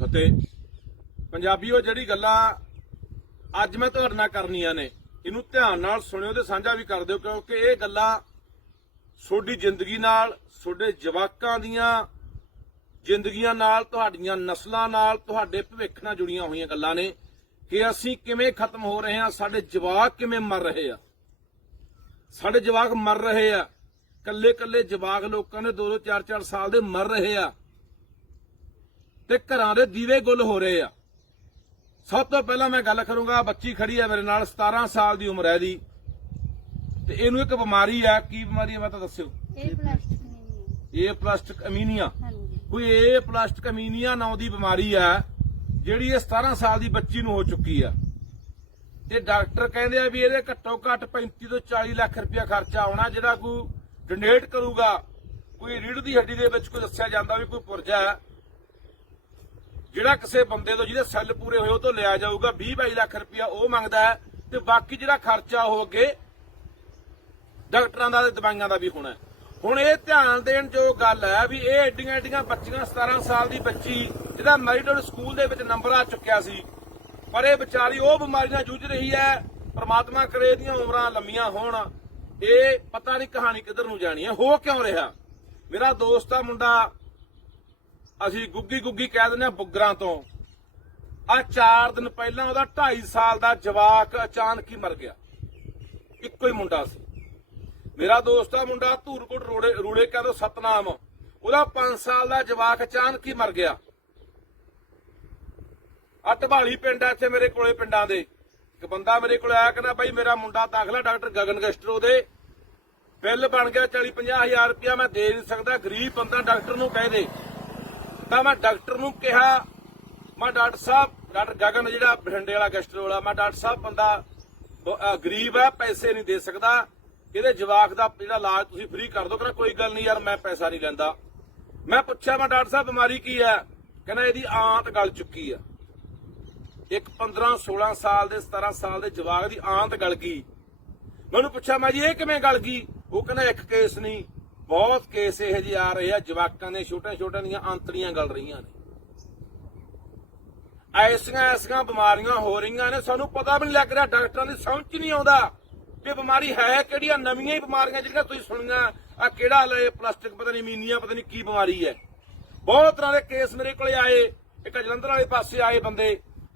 ਫਤਿਹ ਪੰਜਾਬੀਓ ਜਿਹੜੀ ਗੱਲਾਂ ਅੱਜ ਮੈਂ ਤੁਹਾਡੇ ਨਾਲ ਕਰਨੀਆਂ ਨੇ ਇਹਨੂੰ ਧਿਆਨ ਨਾਲ ਸੁਣਿਓ ਤੇ ਸਾਂਝਾ ਵੀ ਕਰ ਦਿਓ ਕਿਉਂਕਿ ਇਹ ਗੱਲਾਂ ਛੋਡੀ ਜ਼ਿੰਦਗੀ ਨਾਲ ਛੋਡੇ ਜਵਾਕਾਂ ਦੀਆਂ ਜ਼ਿੰਦਗੀਆਂ ਨਾਲ ਤੁਹਾਡੀਆਂ ਨਸਲਾਂ ਨਾਲ ਤੁਹਾਡੇ ਭਵਿੱਖ ਨਾਲ ਜੁੜੀਆਂ ਹੋਈਆਂ ਗੱਲਾਂ ਨੇ ਕਿ ਅਸੀਂ ਕਿਵੇਂ ਖਤਮ ਹੋ ਰਹੇ ਹਾਂ ਸਾਡੇ ਜਵਾਕ ਕਿਵੇਂ ਮਰ ਰਹੇ ਆ ਸਾਡੇ ਜਵਾਕ ਮਰ ਰਹੇ ਆ ਕੱਲੇ ਕੱਲੇ ਜਵਾਕ ਲੋਕਾਂ ਦੇ 2-2 4-4 ਸਾਲ ਦੇ ਮਰ ਰਹੇ ਆ ਤੇ ਘਰਾਂ ਦੇ ਦੀਵੇ ਗੁੱਲ ਹੋ ਰਹੇ ਆ ਸਭ ਤੋਂ ਪਹਿਲਾਂ ਮੈਂ ਗੱਲ ਕਰੂੰਗਾ ਬੱਚੀ ਖੜੀ ਆ ਮੇਰੇ ਨਾਲ 17 ਸਾਲ ਦੀ ਉਮਰ ਹੈ ਦੀ ਤੇ ਇਹਨੂੰ ਇੱਕ ਬਿਮਾਰੀ ਆ ਕੀ ਬਿਮਾਰੀ ਆ ਮੈਂ ਤਾਂ ਦੱਸਿਓ ਏ ਪਲਾਸਟਿਕ ਅਮੀਨੀਆ ਕੋਈ ਏ ਪਲਾਸਟਿਕ ਅਮੀਨੀਆ ਨਾਂ ਦੀ ਬਿਮਾਰੀ ਆ ਜਿਹੜੀ ਇਹ 17 ਸਾਲ ਦੀ ਬੱਚੀ ਨੂੰ ਹੋ ਚੁੱਕੀ ਆ ਤੇ ਡਾਕਟਰ ਕਹਿੰਦੇ ਆ ਵੀ ਇਹਦੇ ਘੱਟੋ ਘੱਟ 35 ਤੋਂ 40 ਲੱਖ ਰੁਪਇਆ ਖਰਚਾ ਆਉਣਾ ਜਿਹੜਾ ਕੋਈ ਡੋਨੇਟ ਕਰੂਗਾ ਕੋਈ ਰੀੜ ਦੀ ਹੱਡੀ ਦੇ ਵਿੱਚ ਕੋਈ ਦੱਸਿਆ ਜਾਂਦਾ ਵੀ ਕੋਈ ਪੁਰਜਾ ਹੈ ਜਿਹੜਾ ਕਿਸੇ ਬੰਦੇ ਤੋਂ ਜਿਹਦੇ ਸੈੱਲ ਪੂਰੇ ਹੋਏ ਉਹ ਤੋਂ ਲਿਆ ਜਾਊਗਾ 20 22 ਲੱਖ ਰੁਪਇਆ ਉਹ ਮੰਗਦਾ ਹੈ ਤੇ ਬਾਕੀ ਜਿਹੜਾ ਖਰਚਾ ਹੋ ਅੱਗੇ ਡਾਕਟਰਾਂ ਦਾ ਤੇ ਦਵਾਈਆਂ ਦਾ ਵੀ ਹੋਣਾ ਹੁਣ ਇਹ ਧਿਆਨ ਦੇਣ ਜੋ ਗੱਲ ਹੈ ਵੀ ਇਹ ਐਡੀਆਂ ਐਡੀਆਂ ਬੱਚੀਆਂ 17 ਸਾਲ ਦੀ ਬੱਚੀ ਜਿਹਦਾ ਮੈਰਿਟਡ ਸਕੂਲ ਦੇ ਵਿੱਚ ਨੰਬਰ ਆ ਚੁੱਕਿਆ ਸੀ ਪਰ ਇਹ ਵਿਚਾਰੀ ਉਹ ਬਿਮਾਰੀ ਨਾਲ ਜੂਝ ਰਹੀ ਹੈ ਪ੍ਰਮਾਤਮਾ ਕਰੇ ਇਹਦੀਆਂ ਉਮਰਾਂ ਲੰਮੀਆਂ ਹੋਣ ਇਹ ਪਤਾ ਨਹੀਂ ਕਹਾਣੀ ਕਿੱਧਰ ਨੂੰ ਜਾਣੀ ਹੈ ਹੋ ਕਿਉਂ ਰਿਹਾ ਮੇਰਾ ਦੋਸਤ ਆ ਮੁੰਡਾ ਅਸੀਂ ਗੁੱਗੀ ਗੁੱਗੀ ਕਹਿ ਦਿੰਦੇ ਆ ਬੁੱਗਰਾਂ ਤੋਂ ਆ 4 ਦਿਨ ਪਹਿਲਾਂ ਉਹਦਾ 2.5 ਸਾਲ ਦਾ ਜਵਾਕ ਅਚਾਨਕ ਹੀ ਮਰ ਗਿਆ ਇੱਕੋ ਹੀ ਮੁੰਡਾ ਸੀ ਮੇਰਾ ਦੋਸਤ ਆ ਮੁੰਡਾ ਧੂਰਕੋਟ ਰੋੜੇ ਰੂੜੇ ਕਹਿੰਦਾ ਸਤਨਾਮ ਉਹਦਾ 5 ਸਾਲ ਦਾ ਜਵਾਕ ਅਚਾਨਕ ਹੀ ਮਰ ਗਿਆ ਆ ਪਿੰਡ ਆ ਇੱਥੇ ਮੇਰੇ ਕੋਲੇ ਪਿੰਡਾਂ ਦੇ ਇੱਕ ਬੰਦਾ ਮੇਰੇ ਕੋਲ ਆਇਆ ਕਹਿੰਦਾ ਬਾਈ ਮੇਰਾ ਮੁੰਡਾ ਦਾਖਲਾ ਡਾਕਟਰ ਗਗਨ ਗੈਸਟਰੋ ਉਹਦੇ ਬਿੱਲ ਬਣ ਗਿਆ 40 50000 ਰੁਪਇਆ ਮੈਂ ਦੇ ਨਹੀਂ ਸਕਦਾ ਗਰੀਬ ਬੰਦਾ ਡਾਕਟਰ ਨੂੰ ਕਹਿ ਦੇ ਤਾਂ ਮੈਂ ਡਾਕਟਰ ਨੂੰ ਕਿਹਾ ਮੈਂ ਡਾਕਟਰ ਸਾਹਿਬ ਡਾਕਟਰ ਗਗਨ ਜਿਹੜਾ ਬਠਿੰਡੇ ਵਾਲਾ ਗੈਸਟਰੋ ਵਾਲਾ ਮੈਂ ਡਾਕਟਰ ਸਾਹਿਬ ਬੰਦਾ ਗਰੀਬ ਹੈ ਪੈਸੇ ਨਹੀਂ ਦੇ ਸਕਦਾ ਇਹਦੇ ਜਵਾਕ ਦਾ ਜਿਹੜਾ ਇਲਾਜ ਤੁਸੀਂ ਫ੍ਰੀ ਕਰ ਦਿਓ ਕਹਿੰਦਾ ਕੋਈ ਗੱਲ ਨਹੀਂ ਯਾਰ ਮੈਂ ਪੈਸਾ ਨਹੀਂ ਲੈਂਦਾ ਮੈਂ ਪੁੱਛਿਆ ਮੈਂ ਡਾਕਟਰ ਸਾਹਿਬ ਬਿਮਾਰੀ ਕੀ ਹੈ ਕਹਿੰਦਾ ਇਹਦੀ ਆਂਤ ਗਲ ਚੁੱਕੀ ਆ ਇੱਕ 15 16 ਸਾਲ ਦੇ 17 ਸਾਲ ਦੇ ਜਵਾਕ ਦੀ ਆਂਤ ਗਲ ਗਈ ਮੈਨੂੰ ਪੁੱਛਿਆ ਮੈਂ ਜੀ ਇਹ ਕਿਵੇਂ ਗਲ ਗਈ ਉਹ ਕਹਿੰਦਾ ਇੱਕ ਕੇਸ ਨਹੀਂ ਬਹੁਤ ਕੇਸ ਇਹ ਜੀ ਆ ਰਹੇ ਆ ਜਵਾਕਾਂ ਦੇ ਛੋਟੇ ਛੋਟੇ ਦੀਆਂ ਅੰਤਰੀਆਂ ਗਲ ਰਹੀਆਂ ਨੇ ਐਸੀਆਂ ਐਸੀਆਂ ਬਿਮਾਰੀਆਂ ਹੋ ਰਹੀਆਂ ਨੇ ਸਾਨੂੰ ਪਤਾ ਵੀ ਨਹੀਂ ਲੱਗ ਰਿਹਾ ਡਾਕਟਰਾਂ ਦੀ ਸਮਝ ਨਹੀਂ ਆਉਂਦਾ ਕਿ ਬਿਮਾਰੀ ਹੈ ਕਿਹੜੀਆਂ ਨਵੀਆਂ ਹੀ ਬਿਮਾਰੀਆਂ ਜਿਹੜੀਆਂ ਤੁਸੀਂ ਸੁਣੀਆਂ ਆ ਕਿਹੜਾ ਲੈ ਪਲਾਸਟਿਕ ਪਤਾ ਨਹੀਂ ਮੀਨੀਆ ਪਤਾ ਨਹੀਂ ਕੀ ਬਿਮਾਰੀ ਹੈ ਬਹੁਤ ਤਰ੍ਹਾਂ ਦੇ ਕੇਸ ਮੇਰੇ ਕੋਲੇ ਆਏ ਇੱਕ ਜਲੰਧਰ ਵਾਲੇ ਪਾਸੇ ਆਏ ਬੰਦੇ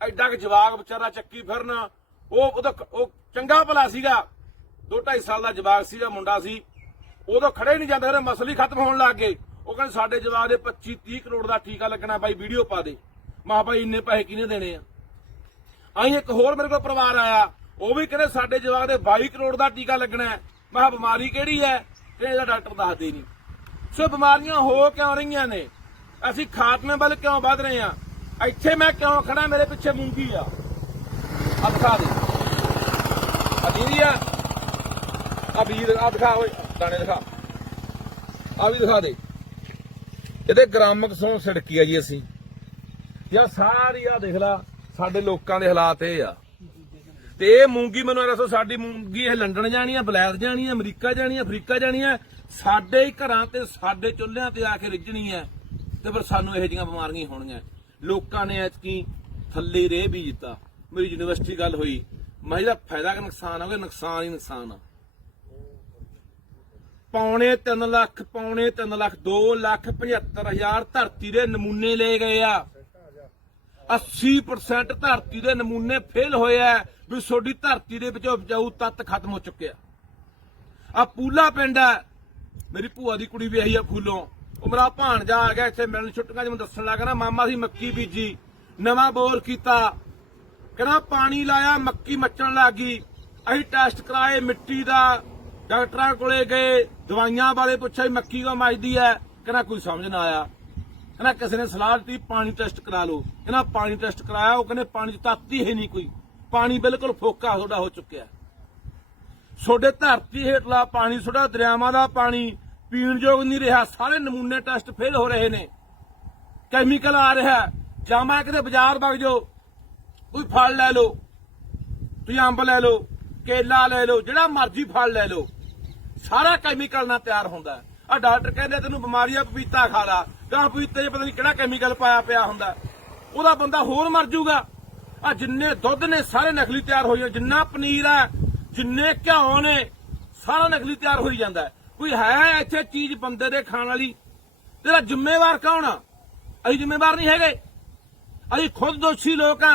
ਐਡਾ ਕਿ ਜਵਾਗ ਵਿਚਾਰਾ ਚੱਕੀ ਫਿਰਨਾ ਉਹ ਉਹ ਚੰਗਾ ਭਲਾ ਸੀਗਾ 2.5 ਸਾਲ ਦਾ ਜਵਾਗ ਸੀਗਾ ਮੁੰਡਾ ਸੀ ਉਦੋਂ ਖੜੇ ਨਹੀਂ ਜਾਂਦੇ ਫਿਰ ਮਸਲੇ ਖਤਮ ਹੋਣ ਲੱਗ ਗਏ ਉਹ ਕਹਿੰਦੇ ਸਾਡੇ ਜਵਾਬ ਦੇ 25 30 ਕਰੋੜ ਦਾ ਟੀਕਾ ਲੱਗਣਾ ਬਾਈ ਵੀਡੀਓ ਪਾ ਦੇ ਮਾਂ ਭਾਈ ਇੰਨੇ ਪੈਸੇ ਕਿਹਨੇ ਦੇਣੇ ਆ ਆਈ ਇੱਕ ਹੋਰ ਮੇਰੇ ਕੋਲ ਪਰਿਵਾਰ ਆਇਆ ਉਹ ਵੀ ਕਹਿੰਦੇ ਸਾਡੇ ਜਵਾਬ ਦੇ 22 ਕਰੋੜ ਦਾ ਟੀਕਾ ਲੱਗਣਾ ਹੈ ਮੈਂ ਬਿਮਾਰੀ ਕਿਹੜੀ ਹੈ ਤੇ ਇਹਦਾ ਡਾਕਟਰ ਦੱਸਦੇ ਨਹੀਂ ਸੋ ਬਿਮਾਰੀਆਂ ਹੋ ਕਿਉਂ ਰਹੀਆਂ ਨੇ ਅਸੀਂ ਖਾਤਮੇ ਵੱਲ ਕਿਉਂ ਵਧ ਰਹੇ ਆ ਇੱਥੇ ਮੈਂ ਕਿਉਂ ਖੜਾ ਮੇਰੇ ਪਿੱਛੇ ਮੁੰਗੀ ਆ ਅੱਖਾਂ ਦੇ ਆ ਦੀਦੀ ਆ ਹੋਏ ਆ ਦਿਖਾ ਦਾਣੇ ਦਿਖਾ ਆ ਵੀ ਦਿਖਾ ਦੇ ਇਹਦੇ ਗ੍ਰਾਮਕ ਸੋਂ ਸੜਕੀ ਆ ਜੀ ਅਸੀਂ ਯਾ ਸਾਰੀ ਆ ਦੇਖ ਲਾ ਸਾਡੇ ਲੋਕਾਂ ਦੇ ਹਾਲਾਤ ਇਹ ਆ ਤੇ ਇਹ ਮੂੰਗੀ ਮੈਨੂੰ ਰਸੋ ਸਾਡੀ ਮੂੰਗੀ ਇਹ ਲੰਡਨ ਜਾਣੀ ਆ ਬਲੈਰ ਜਾਣੀ ਆ ਅਮਰੀਕਾ ਜਾਣੀ ਆ ਅਫਰੀਕਾ ਜਾਣੀ ਆ ਸਾਡੇ ਹੀ ਘਰਾਂ ਤੇ ਸਾਡੇ ਚੁੱਲ੍ਹਿਆਂ ਤੇ ਆ ਕੇ ਰਿੱਝਣੀ ਆ ਤੇ ਫਿਰ ਸਾਨੂੰ ਇਹੋ ਜੀਆਂ ਬਿਮਾਰੀਆਂ ਹੋਣਗੀਆਂ ਲੋਕਾਂ ਨੇ ਐਤਕੀ ਥੱਲੇ ਰੇ ਬੀਜਤਾ ਮੇਰੀ ਯੂਨੀਵਰਸਿਟੀ ਗੱਲ ਹੋਈ ਮੈਂ ਇਹਦਾ ਫਾਇਦਾ ਕਿ ਨੁਕਸਾਨ ਹੋਵੇ ਨੁਕਸਾਨ ਹੀ ਨੁਕਸਾਨ ਆ ਪੌਣੇ 3 ਲੱਖ ਪੌਣੇ 3 ਲੱਖ 2 ਲੱਖ 75000 ਧਰਤੀ ਦੇ ਨਮੂਨੇ ਲਏ ਗਏ ਆ 80% ਧਰਤੀ ਦੇ ਨਮੂਨੇ ਫੇਲ ਹੋਏ ਆ ਵੀ ਤੁਹਾਡੀ ਧਰਤੀ ਦੇ ਵਿੱਚ ਉਪਜਾਊ ਤੱਤ ਖਤਮ ਹੋ ਚੁੱਕਿਆ ਆ ਪੂਲਾ ਪਿੰਡ ਆ ਮੇਰੀ ਭੂਆ ਦੀ ਕੁੜੀ ਵਿਆਹੀ ਆ ਫੂਲੋਂ ਉਹ ਮੇਰਾ ਭਾਣਜਾ ਆ ਗਿਆ ਇੱਥੇ ਮਿਲਣ ਛੁੱਟੀਆਂ ਜਿਵੇਂ ਦੱਸਣ ਲੱਗਾ ਨਾ ਮਾਮਾ ਸੀ ਮੱਕੀ ਬੀਜੀ ਨਵਾਂ ਬੋਰ ਕੀਤਾ ਕਹਿੰਦਾ ਪਾਣੀ ਲਾਇਆ ਮੱਕੀ ਮੱਚਣ ਲੱਗੀ ਅਸੀਂ ਟੈਸਟ ਕਰਾਏ ਮਿੱਟੀ ਦਾ ਡਾਕਟਰਾਂ ਕੋਲੇ ਗਏ ਦਵਾਈਆਂ ਵਾਲੇ ਪੁੱਛਿਆ ਮੱਕੀ ਕੋ ਮੱਜਦੀ ਐ ਕਹਿੰਦਾ ਕੋਈ ਸਮਝ ਨਾ ਆਇਆ ਕਹਿੰਦਾ ਕਿਸੇ ਨੇ ਸਲਾਹ ਦਿੱਤੀ ਪਾਣੀ ਟੈਸਟ ਕਰਾ ਲਓ ਕਹਿੰਦਾ ਪਾਣੀ ਟੈਸਟ ਕਰਾਇਆ ਉਹ ਕਹਿੰਦੇ ਪਾਣੀ 'ਚ ਤੱਤ ਹੀ ਨਹੀਂ ਕੋਈ ਪਾਣੀ ਬਿਲਕੁਲ ਫੋਕਾ ਥੋੜਾ ਹੋ ਚੁੱਕਿਆ ਛੋਡੇ ਧਰਤੀ ਹੇਠਲਾ ਪਾਣੀ ਛੋਡਾ ਦਰਿਆਵਾਂ ਦਾ ਪਾਣੀ ਪੀਣ ਯੋਗ ਨਹੀਂ ਰਿਹਾ ਸਾਰੇ ਨਮੂਨੇ ਟੈਸਟ ਫੇਲ ਹੋ ਰਹੇ ਨੇ ਕੈਮੀਕਲ ਆ ਰਿਹਾ ਜਾਂ ਮੈਂ ਕਿਤੇ ਬਾਜ਼ਾਰ ਵਗ ਜੋ ਕੋਈ ਫਲ ਲੈ ਲਓ ਤੁਸੀਂ ਅੰਬ ਲੈ ਲਓ ਕੇਲਾ ਲੈ ਲਓ ਜਿਹੜਾ ਮਰਜ਼ੀ ਫਲ ਲੈ ਲਓ ਸਾਰਾ ਕੈਮੀਕਲ ਨਾਲ ਤਿਆਰ ਹੁੰਦਾ ਆ ਡਾਕਟਰ ਕਹਿੰਦੇ ਤੈਨੂੰ ਬਿਮਾਰੀਆਂ ਪਪੀਤਾ ਖਾ ਲਾ ਗਾਂ ਪਪੀਤੇ ਪਤਾ ਨਹੀਂ ਕਿਹੜਾ ਕੈਮੀਕਲ ਪਾਇਆ ਪਿਆ ਹੁੰਦਾ ਉਹਦਾ ਬੰਦਾ ਹੋਰ ਮਰ ਜਾਊਗਾ ਆ ਜਿੰਨੇ ਦੁੱਧ ਨੇ ਸਾਰੇ ਨਕਲੀ ਤਿਆਰ ਹੋਈ ਜਿੰਨਾ ਪਨੀਰ ਆ ਜਿੰਨੇ ਘਿਓ ਨੇ ਸਾਰਾ ਨਕਲੀ ਤਿਆਰ ਹੋਈ ਜਾਂਦਾ ਕੋਈ ਹੈ ਇੱਥੇ ਚੀਜ਼ ਬੰਦੇ ਦੇ ਖਾਣ ਵਾਲੀ ਤੇਰਾ ਜ਼ਿੰਮੇਵਾਰ ਕੌਣ ਆ ਅਸੀਂ ਜ਼ਿੰਮੇਵਾਰ ਨਹੀਂ ਹੈਗੇ ਅਸੀਂ ਖੁਦ ਦੋਸ਼ੀ ਲੋਕ ਆ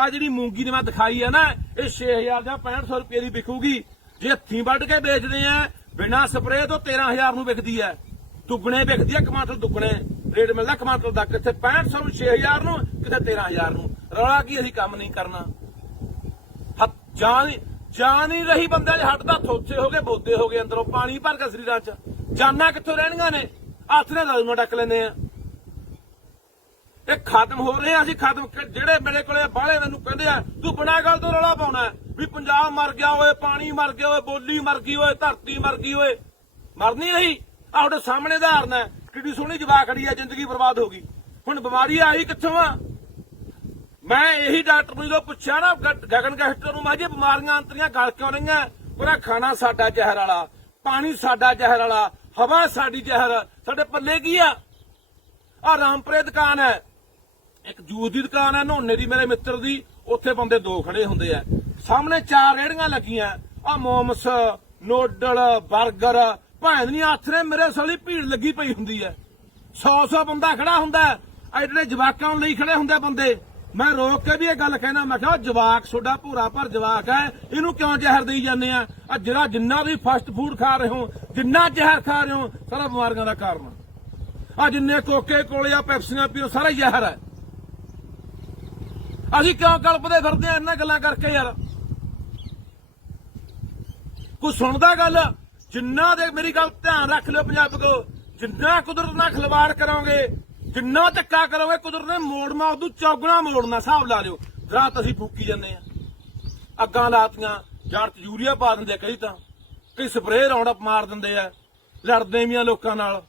ਆ ਜਿਹੜੀ ਮੂੰਗੀ ਨੇ ਮੈਂ ਦਿਖਾਈ ਆ ਨਾ ਇਹ 6000 ਜਾਂ 6500 ਰੁਪਏ ਦੀ ਵਿਕੂਗੀ ਜੇ ਹੱਥੀਂ ਵੱਢ ਕੇ ਵੇਚਦੇ ਆ ਬਿਨਾ ਸਪਰੇਅ ਤੋਂ 13000 ਨੂੰ ਵਿਕਦੀ ਐ ਦੁੱਗਣੇ ਵਿਕਦੀ ਹੈ ਕਮਾਟਰ ਦੁੱਗਣੇ ਰੇਟ ਮਿਲਦਾ ਕਮਾਟਰ ਦਾ ਕਿੱਥੇ 6500 ਨੂੰ 6000 ਨੂੰ ਕਿੱਥੇ 13000 ਨੂੰ ਰੌਲਾ ਕੀ ਅਸੀਂ ਕੰਮ ਨਹੀਂ ਕਰਨਾ ਜਾਨ ਜਾਨ ਹੀ ਰਹੀ ਬੰਦੇ ਦੇ ਹੱਟਦਾ ਥੋਥੇ ਹੋ ਗਏ ਬੋਦੇ ਹੋ ਗਏ ਅੰਦਰੋਂ ਪਾਣੀ ਭਰ ਕੇ ਸਰੀਰਾਂ 'ਚ ਜਾਨਾਂ ਕਿੱਥੋਂ ਰਹਿਣੀਆਂ ਨੇ ਹੱਥ ਨਾਲ ਲਜ਼ਮਾ ਡੱਕ ਲੈਨੇ ਆ ਇਹ ਖਤਮ ਹੋ ਰਹੇ ਆ ਅਸੀਂ ਖਤਮ ਜਿਹੜੇ ਮੇਰੇ ਕੋਲੇ ਬਾਹਲੇ ਮੈਨੂੰ ਕਹਿੰਦੇ ਆ ਤੂੰ ਬਣਾ ਗੱਲ ਤੋਂ ਰੌਲਾ ਪਾਉਣਾ ਪੰਜਾਬ ਮਰ ਗਿਆ ਓਏ ਪਾਣੀ ਮਰ ਗਿਆ ਓਏ ਬੋਲੀ ਮਰ ਗਈ ਓਏ ਧਰਤੀ ਮਰ ਗਈ ਓਏ ਮਰਨੀ ਨਹੀਂ ਤੁਹਾਡੇ ਸਾਹਮਣੇ ਧਾਰਨ ਹੈ ਕਿੱਡੀ ਸੋਹਣੀ ਜਵਾ ਖੜੀ ਹੈ ਜ਼ਿੰਦਗੀ ਬਰਬਾਦ ਹੋ ਗਈ ਹੁਣ ਬਿਮਾਰੀ ਆਈ ਕਿੱਥੋਂ ਆ ਮੈਂ ਇਹੀ ਡਾਕਟਰ ਨੂੰ ਜਦੋਂ ਪੁੱਛਿਆ ਨਾ ਗਗਨ ਗੈਸਟਰ ਨੂੰ ਮੈਂ ਜੀ ਬਿਮਾਰੀਆਂ ਅੰਤਰੀਆਂ ਗਲ ਕਿਉਂ ਰਹੀਆਂ ਪੂਰਾ ਖਾਣਾ ਸਾਡਾ ਜ਼ਹਿਰ ਵਾਲਾ ਪਾਣੀ ਸਾਡਾ ਜ਼ਹਿਰ ਵਾਲਾ ਹਵਾ ਸਾਡੀ ਜ਼ਹਿਰ ਸਾਡੇ ਪੱਲੇ ਕੀ ਆ ਆ ਰਾਮਪ੍ਰੇਤ ਦੁਕਾਨ ਹੈ ਇੱਕ ਜੂਸ ਦੀ ਦੁਕਾਨ ਹੈ ਨੋਨੇ ਦੀ ਮੇਰੇ ਮਿੱਤਰ ਦੀ ਉੱਥੇ ਬੰਦੇ ਦੋ ਖੜੇ ਹੁੰਦੇ ਆ ਸਾਹਮਣੇ ਚਾਰ ਰੇੜੀਆਂ ਲੱਗੀਆਂ ਆ ਮੋਮਸ ਨੋਡਲ 버ਗਰ ਭੈਣ ਨਹੀਂ ਆਥਰੇ ਮੇਰੇ ਸਾਲੀ ਭੀੜ ਲੱਗੀ ਪਈ ਹੁੰਦੀ ਐ 100-100 ਬੰਦਾ ਖੜਾ ਹੁੰਦਾ ਐਡੇ ਜਵਾਕਾਂ ਲਈ ਖੜੇ ਹੁੰਦੇ ਬੰਦੇ ਮੈਂ ਰੋਕ ਕੇ ਵੀ ਇਹ ਗੱਲ ਕਹਿਣਾ ਮੈਂ ਕਿਹਾ ਜਵਾਕ ਛੋਡਾ ਭੂਰਾ ਪਰ ਜਵਾਕ ਹੈ ਇਹਨੂੰ ਕਿਉਂ ਜ਼ਹਿਰ ਦੇਈ ਜਾਂਦੇ ਆ ਆ ਜਿਹੜਾ ਜਿੰਨਾ ਵੀ ਫਾਸਟ ਫੂਡ ਖਾ ਰਹੇ ਹੋ ਜਿੰਨਾ ਜ਼ਹਿਰ ਖਾ ਰਹੇ ਹੋ ਸਾਰਾ ਬਿਮਾਰੀਆਂ ਦਾ ਕਾਰਨ ਆ ਜਿੰਨੇ ਕੋਕੇ ਕੋਲੇ ਆ ਪੈਪਸੀਆਂ ਪੀਓ ਸਾਰਾ ਜ਼ਹਿਰ ਹੈ ਅਸੀਂ ਕਿਉਂ ਕਲਪਦੇ ਫਿਰਦੇ ਆ ਇਹਨਾਂ ਗੱਲਾਂ ਕਰਕੇ ਯਾਰ ਕੋਈ ਸੁਣਦਾ ਗੱਲ ਜਿੰਨਾ ਦੇ ਮੇਰੀ ਗੱਲ ਧਿਆਨ ਰੱਖ ਲਿਓ ਪੰਜਾਬ ਕੋ ਜਿੰਨਾ ਕੁਦਰਤ ਨਾਲ ਖਲਵਾੜ ਕਰੋਗੇ ਜਿੰਨਾ ਧੱਕਾ ਕਰੋਗੇ ਕੁਦਰਤ ਨੇ ਮੋੜਨਾ ਉਹਦੂ ਚੌਗਣਾ ਮੋੜਨਾ ਹਿਸਾਬ ਲਾ ਲਿਓ ਰਾਤ ਅਸੀਂ ਫੂਕੀ ਜਾਂਦੇ ਆ ਅੱਗਾਂ ਲਾਤੀਆਂ ਜੜ ਚ ਯੂਰੀਆ ਪਾ ਦਿੰਦੇ ਕਈ ਤਾਂ ਕਈ ਸਪਰੇਅ ਰੌਂਡ ਮਾਰ ਦਿੰਦੇ ਆ ਲੜਦੇ ਵੀ ਆ ਲੋਕਾਂ ਨਾਲ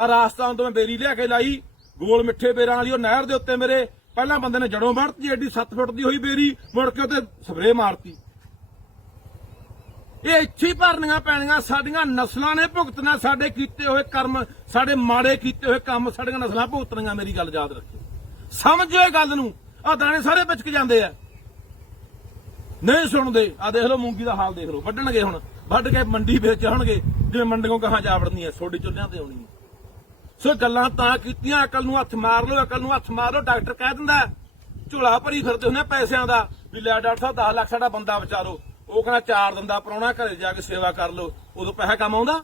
ਆ ਰਾਸਤਾਂ ਤੋਂ ਮੈਂ ਬੇਰੀ ਲਿਆ ਕੇ ਲਾਈ ਗੋਲ ਮਿੱਠੇ ਬੇਰਾਂ ਵਾਲੀ ਉਹ ਨਹਿਰ ਦੇ ਉੱਤੇ ਮੇਰੇ ਪਹਿਲਾਂ ਬੰਦੇ ਨੇ ਜੜੋਂ ਵੜਤੀ ਐਡੀ 7 ਫੁੱਟ ਦੀ ਹੋਈ ਬੇਰੀ ਮੁੜ ਕੇ ਉੱਤੇ ਸਪਰੇਅ ਮਾਰਤੀ ਇਹ ਇੱਥੇ ਭਰਨੀਆਂ ਪੈਣੀਆਂ ਸਾਡੀਆਂ ਨਸਲਾਂ ਨੇ ਭੁਗਤਣਾ ਸਾਡੇ ਕੀਤੇ ਹੋਏ ਕਰਮ ਸਾਡੇ ਮਾੜੇ ਕੀਤੇ ਹੋਏ ਕੰਮ ਸਾਡੀਆਂ ਨਸਲਾਂ ਭੁਗਤਣੀਆਂ ਮੇਰੀ ਗੱਲ ਯਾਦ ਰੱਖਿਓ ਸਮਝੋ ਇਹ ਗੱਲ ਨੂੰ ਆ ਦਾਣੇ ਸਾਰੇ ਪਿਚਕ ਜਾਂਦੇ ਆ ਨਹੀਂ ਸੁਣਦੇ ਆ ਦੇਖ ਲਓ ਮੂੰਗੀ ਦਾ ਹਾਲ ਦੇਖ ਲਓ ਵੱਢਣਗੇ ਹੁਣ ਵੱਢ ਕੇ ਮੰਡੀ ਵਿੱਚ ਆਉਣਗੇ ਜੇ ਮੰਡੀਆਂ ਕਹਾਂ ਜਾ ਵੜਨੀ ਛੋਡੀ ਚੁੱਲਿਆਂ ਤੇ ਆਉਣੀ ਸੋ ਗੱਲਾਂ ਤਾਂ ਕੀਤੀਆਂ ਅਕਲ ਨੂੰ ਹੱਥ ਮਾਰ ਲਓ ਅਕਲ ਨੂੰ ਹੱਥ ਮਾਰ ਲਓ ਡਾਕਟਰ ਕਹਿ ਦਿੰਦਾ ਝੋਲਾ ਭਰੀ ਫਿਰਦੇ ਹੁੰਦੇ ਪੈਸਿਆਂ ਦਾ ਵੀ ਲੈ ਡਾਕਟਰ ਸਾਹਿਬ 10 ਲੱਖ ਸਾਡਾ ਬੰਦਾ ਵਿਚਾਰੋ ਉਹ ਕਹਿੰਦਾ ਚਾਰ ਦਿਨ ਦਾ ਪਰੌਣਾ ਘਰੇ ਜਾ ਕੇ ਸੇਵਾ ਕਰ ਲਓ ਉਦੋਂ ਪੈਸਾ ਕੰਮ ਆਉਂਦਾ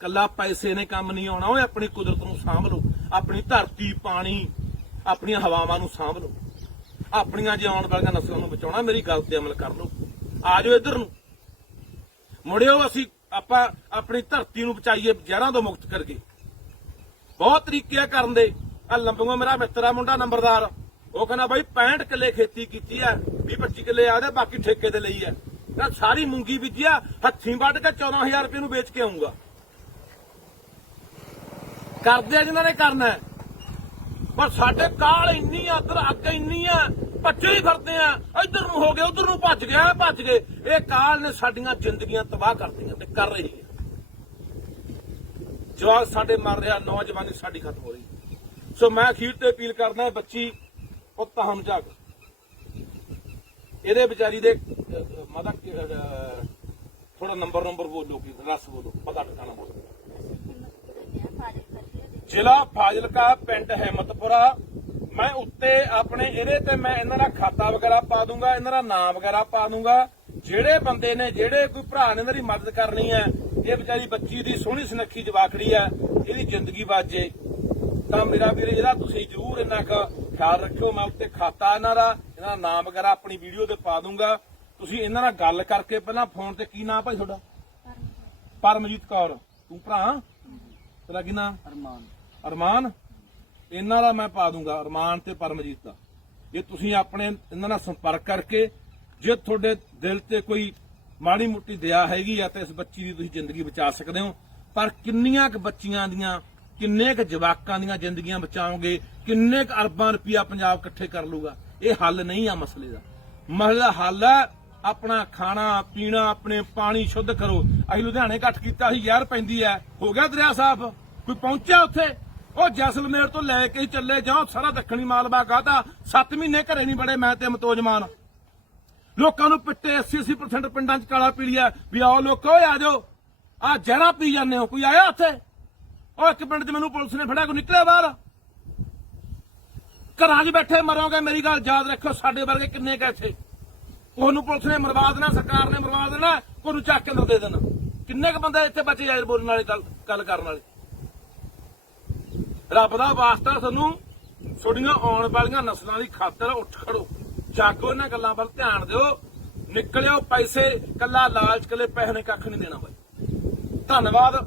ਕੱਲਾ ਪੈਸੇ ਨੇ ਕੰਮ ਨਹੀਂ ਆਉਣਾ ਉਹ ਆਪਣੀ ਕੁਦਰਤ ਨੂੰ ਸਾਂਭ ਲਓ ਆਪਣੀ ਧਰਤੀ ਪਾਣੀ ਆਪਣੀਆਂ ਹਵਾਵਾਂ ਨੂੰ ਸਾਂਭ ਲਓ ਆਪਣੀਆਂ ਜੇ ਆਉਣ ਵਾਲੀਆਂ ਨਸਲਾਂ ਨੂੰ ਬਚਾਉਣਾ ਮੇਰੀ ਗੱਲ ਤੇ ਅਮਲ ਕਰ ਲਓ ਆ ਜਾਓ ਇੱਧਰ ਨੂੰ ਮੁੜਿਓ ਅਸੀਂ ਆਪਾਂ ਆਪਣੀ ਧਰਤੀ ਨੂੰ ਬਚਾਈਏ ਜ਼ਹਿਰਾਂ ਤੋਂ ਮੁਕਤ ਕਰਕੇ ਬਹੁਤ ਤਰੀਕੇ ਆ ਕਰਨ ਦੇ ਆ ਲੰਬੂਆ ਮੇਰਾ ਮਿੱਤਰਾ ਮੁੰਡਾ ਨੰਬਰਦਾਰ ਉਹ ਕਹਿੰਦਾ ਬਾਈ 65 ਕਿੱਲੇ ਖੇਤੀ ਕੀਤੀ ਆ 20 25 ਕਿੱਲੇ ਆਦੇ ਬਾਕੀ ਠੇਕੇ ਤੇ ਲਈ ਆ ਮੈਂ ਸਾਰੀ ਮੂੰਗੀ ਬੀਜਿਆ ਹੱਥੀਂ ਵੱਢ ਕੇ 14000 ਰੁਪਏ ਨੂੰ ਵੇਚ ਕੇ ਆਉਂਗਾ ਕਰਦੇ ਆ ਜਿਨ੍ਹਾਂ ਨੇ ਕਰਨਾ ਪਰ ਸਾਡੇ ਕਾਲ ਇੰਨੀ ਆ ਅਦਰ ਅੱਗ ਇੰਨੀ ਆ ਪੱਛੇ ਹੀ ਫਿਰਦੇ ਆ ਇੱਧਰ ਨੂੰ ਹੋ ਗਏ ਉਧਰ ਨੂੰ ਭੱਜ ਗਿਆ ਭੱਜ ਗਏ ਇਹ ਕਾਲ ਨੇ ਸਾਡੀਆਂ ਜ਼ਿੰਦਗੀਆਂ ਤਬਾਹ ਕਰਤੀਆਂ ਤੇ ਕਰ ਰਹੀ ਹੈ ਜਵਾਕ ਸਾਡੇ ਮਰ ਰਿਹਾ ਨੌਜਵਾਨੀ ਸਾਡੀ ਖਤਮ ਹੋ ਰਹੀ ਸੋ ਮੈਂ ਅਖੀਰ ਤੇ ਅਪੀਲ ਕਰਦਾ ਬੱਚੀ ਉਹ ਹਮ ਜਾਗ ਇਹਦੇ ਵਿਚਾਰੀ ਦੇ ਮਦਕ ਥੋੜਾ ਨੰਬਰ ਨੰਬਰ ਬੋਲੋ ਕਿ ਰਸ ਬੋਲੋ ਪਤਾ ਟਿਕਾਣਾ ਬੋਲੋ ਜ਼ਿਲ੍ਹਾ ਫਾਜ਼ਿਲਕਾ ਪਿੰਡ ਹਿੰਮਤਪੁਰਾ ਮੈਂ ਉੱਤੇ ਆਪਣੇ ਇਹਦੇ ਤੇ ਮੈਂ ਇਹਨਾਂ ਦਾ ਖਾਤਾ ਵਗੈਰਾ ਪਾ ਦੂੰਗਾ ਇਹਨਾਂ ਦਾ ਨਾਮ ਵਗੈਰਾ ਪਾ ਦੂੰਗਾ ਜਿਹੜੇ ਬੰਦੇ ਨੇ ਜਿਹੜੇ ਕੋਈ ਭਰਾ ਨੇ ਇਹਨਾਂ ਦੀ ਮਦਦ ਕਰਨੀ ਹੈ ਇਹ ਵਿਚਾਰੀ ਬੱਚੀ ਦੀ ਸੋਹਣੀ ਸੁਨੱਖੀ ਜਵਾਕੜੀ ਹੈ ਇਹਦੀ ਜ਼ਿੰਦਗੀ ਬਾਜੇ ਤਾਂ ਮੇਰਾ ਵੀਰੇ ਜਿਹੜਾ ਤੁਸੀਂ ਜ਼ਰੂਰ ਇਹਨਾਂ ਦਾ ਖਿਆਲ ਰੱਖਿਓ ਮੈਂ ਉੱਤੇ ਖਾਤਾ ਇਹਨਾਂ ਦਾ ਇਹਨਾਂ ਦਾ ਨਾਮ ਵਗੈਰਾ ਆਪਣੀ ਵੀਡੀਓ ਤੇ ਪਾ ਦੂੰਗਾ ਤੁਸੀਂ ਇਹਨਾਂ ਨਾਲ ਗੱਲ ਕਰਕੇ ਪਹਿਲਾਂ ਫੋਨ ਤੇ ਕੀ ਨਾਮ ਭਾਈ ਤੁਹਾਡਾ ਪਰਮਜੀਤ ਕੌਰ ਤੂੰ ਭਰਾ ਤੇਰਾ ਕੀ ਨਾਮ ਅਰਮਾਨ ਅਰਮਾਨ ਇਹਨਾਂ ਦਾ ਮੈਂ ਪਾ ਦੂੰਗਾ ਅਰਮਾਨ ਤੇ ਪਰਮਜੀਤ ਦਾ ਜੇ ਤੁਸੀਂ ਆਪਣੇ ਇਹਨਾਂ ਨਾਲ ਸੰਪਰਕ ਕਰਕੇ ਜੇ ਤੁਹਾਡੇ ਦਿਲ ਤੇ ਕੋਈ ਮਾੜੀ ਮੁੱਟੀ ਦਇਆ ਹੈਗੀ ਆ ਤਾਂ ਇਸ ਬੱਚੀ ਦੀ ਤੁਸੀਂ ਜ਼ਿੰਦਗੀ ਬਚਾ ਸਕਦੇ ਹੋ ਪਰ ਕਿੰਨੀਆਂ ਕੁ ਬੱਚੀਆਂ ਦੀਆਂ ਕਿੰਨੇ ਕੁ ਜਵਾਕਾਂ ਦੀਆਂ ਜ਼ਿੰਦਗੀਆਂ ਬਚਾਓਗੇ ਕਿੰਨੇ ਕੁ ਅਰਬਾਂ ਰੁਪਈਆ ਪੰਜਾਬ ਇਕੱਠੇ ਕਰ ਲੂਗਾ ਇਹ ਹੱਲ ਨਹੀਂ ਆ ਮਸਲੇ ਦਾ ਮਸਲੇ ਦਾ ਹੱਲ ਆ ਆਪਣਾ ਖਾਣਾ ਪੀਣਾ ਆਪਣੇ ਪਾਣੀ ਸ਼ੁੱਧ ਕਰੋ ਅਸੀਂ ਲੁਧਿਆਣੇ ਘੱਟ ਕੀਤਾ ਸੀ ਯਾਰ ਪੈਂਦੀ ਐ ਹੋ ਗਿਆ ਦਰਿਆ ਸਾਫ ਕੋਈ ਪਹੁੰਚਿਆ ਉੱਥੇ ਉਹ ਜੈਸਲਮੇਰ ਤੋਂ ਲੈ ਕੇ ਚੱਲੇ ਜਾਓ ਸਾਰਾ ਦੱਖਣੀ ਮਾਲਵਾ ਕਾਤਾ 7 ਮਹੀਨੇ ਘਰੇ ਨਹੀਂ ਬੜੇ ਮੈਂ ਤੇ ਮਤੋਜਮਾਨ ਲੋਕਾਂ ਨੂੰ ਪਿੱਟੇ 80-80% ਪਿੰਡਾਂ 'ਚ ਕਾਲਾ ਪੀੜੀਆ ਵੀ ਆਓ ਲੋਕੋ ਆ ਜਾਓ ਆ ਜ਼ਹਿਰਾ ਪੀ ਜਾਂਦੇ ਹੋ ਕੋਈ ਆਇਆ ਉੱਥੇ ਉਹ ਇੱਕ ਪਿੰਡ 'ਚ ਮੈਨੂੰ ਪੁਲਿਸ ਨੇ ਫੜਿਆ ਕੋ ਨਿਕਲਿਆ ਬਾਹਰ ਘਰਾਂ 'ਚ ਬੈਠੇ ਮਰੋਗੇ ਮੇਰੀ ਗੱਲ ਯਾਦ ਰੱਖੋ ਸਾਡੇ ਵਰਗੇ ਕਿੰਨੇ ਕੈਸੇ ਇੱਥੇ ਉਹਨੂੰ ਪੁਲਿਸ ਨੇ ਮਰਵਾ ਦੇਣਾ ਸਰਕਾਰ ਨੇ ਮਰਵਾ ਦੇਣਾ ਨੂੰ ਚੱਕ ਕੇ ਅੰਦਰ ਦੇ ਦੇਣਾ ਕਿੰਨੇ ਕ ਬੰਦੇ ਇੱਥੇ ਬਚੇ ਜਾਇਰ ਬੋਲਣ ਵਾਲੇ ਗੱਲ ਕਰਨ ਵਾਲੇ ਰੱਬ ਦਾ ਵਾਸਤਾ ਤੁਹਾਨੂੰ ਛੋਡੀਆਂ ਆਉਣ ਵਾਲੀਆਂ ਨਸਲਾਂ ਦੀ ਖਾਤਰ ਉੱਠ ਖੜੋ ਜਾਗੋ ਇਹਨਾਂ ਗੱਲਾਂ ਵੱਲ ਧਿਆਨ ਦਿਓ ਨਿਕਲਿਓ ਪੈਸੇ ਕੱਲਾ ਲਾਲਚ ਕੱਲੇ ਪੈਸੇ ਨੇ ਕੱਖ ਨਹੀਂ ਦੇਣਾ ਬਈ ਧੰਨਵਾਦ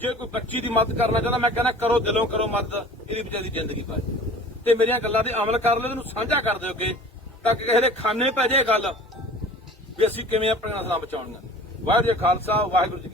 ਜੇ ਕੋਈ ਬੱਚੀ ਦੀ ਮਦਦ ਕਰਨਾ ਚਾਹੁੰਦਾ ਮੈਂ ਕਹਿੰਦਾ ਕਰੋ ਦਿਲੋਂ ਕਰੋ ਮਦਦ ਇਹਦੀ ਬਚਾਰੀ ਜ਼ਿੰਦਗੀ ਬਚਾਓ ਤੇ ਮੇਰੀਆਂ ਗੱਲਾਂ ਤੇ ਅਮਲ ਕਰ ਲਿਓ ਨੂੰ ਸਾਂਝਾ ਕਰ ਦਿਓ ਅੱਗੇ ਤਾਂ ਕਿ ਕਿਸੇ ਦੇ ਖਾਨੇ ਪੈ ਜਾਏ ਗੱਲ ਵੀ ਅਸੀਂ ਕਿਵੇਂ ਆਪਣੀਆਂ ਨਸਲਾਂ ਬਚਾਉਣੀਆਂ ਵਾਹਿਗੁਰੂ ਜੀ ਖਾਲਸਾ ਵਾਹਿਗੁਰੂ ਜੀ